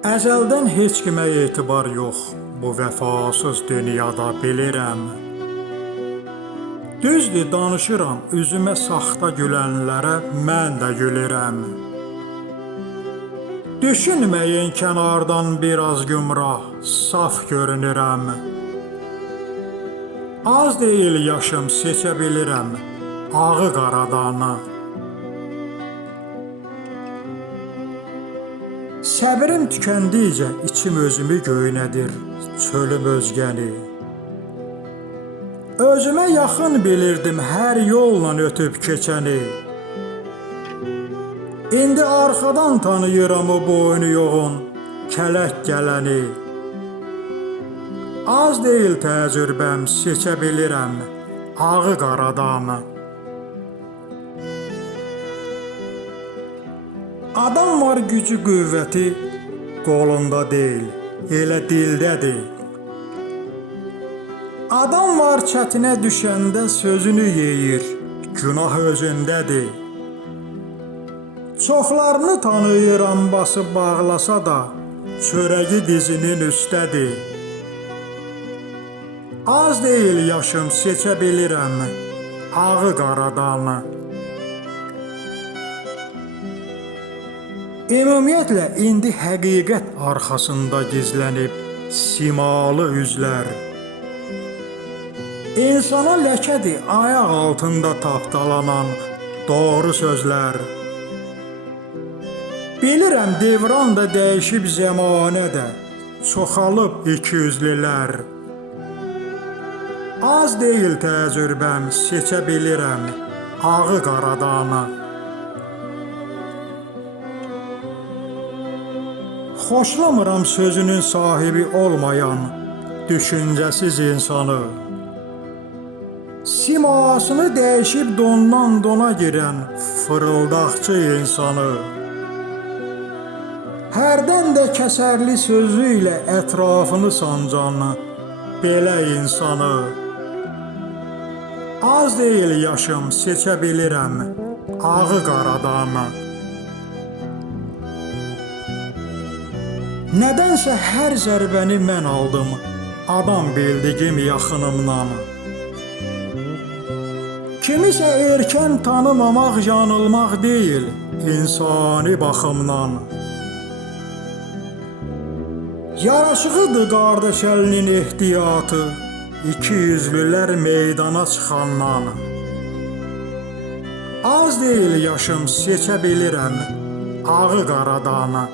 Əzəldən heç kimə etibar yox, bu vəfasız dünyada bilirəm. Düzdür danışıram, üzümə saxta gülənlərə mən də gülürəm. Düşünməyin kənardan biraz gümrah, saf görünürəm. Az deyil yaşım, seçə bilirəm, ağı qaradanı. Səbrim tükəndikcə içim özümü göynədir, çölüm özgəni. Özümə yaxın bilirdim hər yolla ötüb keçəni. İndi arxadan tanıyıram o boynu yoğun, kələk gələni. Az deyil təcrübəm, seçə bilirəm, ağı qaradanı. Adam var gücü qüvvəti qolunda deyil, elə dildədir. Adam var çətinə düşəndə sözünü yeyir, günah özündədir. Çoxlarını tanıyıram basıb bağlasa da, çörəyi dizinin üstədir. Az deyil yaşım, seçə bilirəm, ağı qaradanı. Ümumiyyətlə, indi həqiqət arxasında gizlənib simalı üzlər. İnsana ləkədir ayaq altında tapdalanan doğru sözlər. Bilirəm devran da dəyişib zəmanə də, çoxalıb ikiyüzlülər. Az deyil təcrübəm, seçə bilirəm, ağı qaradanı. Xoşlamıram sözünün sahibi olmayan, düşüncəsiz insanı. Simasını dəyişib dondan dona girən fırıldaqçı insanı. Hərdən də kəsərli sözü ilə ətrafını sancan belə insanı. Az deyil yaşım, seçə bilirəm, ağı qaradanı. Nədənsə hər zərbəni mən aldım, adam bildiyim yaxınımdan. Kimisə erkən tanımamaq yanılmaq deyil, insani baxımdan. Yaraşıqıdır qardaş əlinin ehtiyatı, ikiyüzlülər meydana çıxandan. Az deyil yaşım, seçə bilirəm, ağı qaradanı.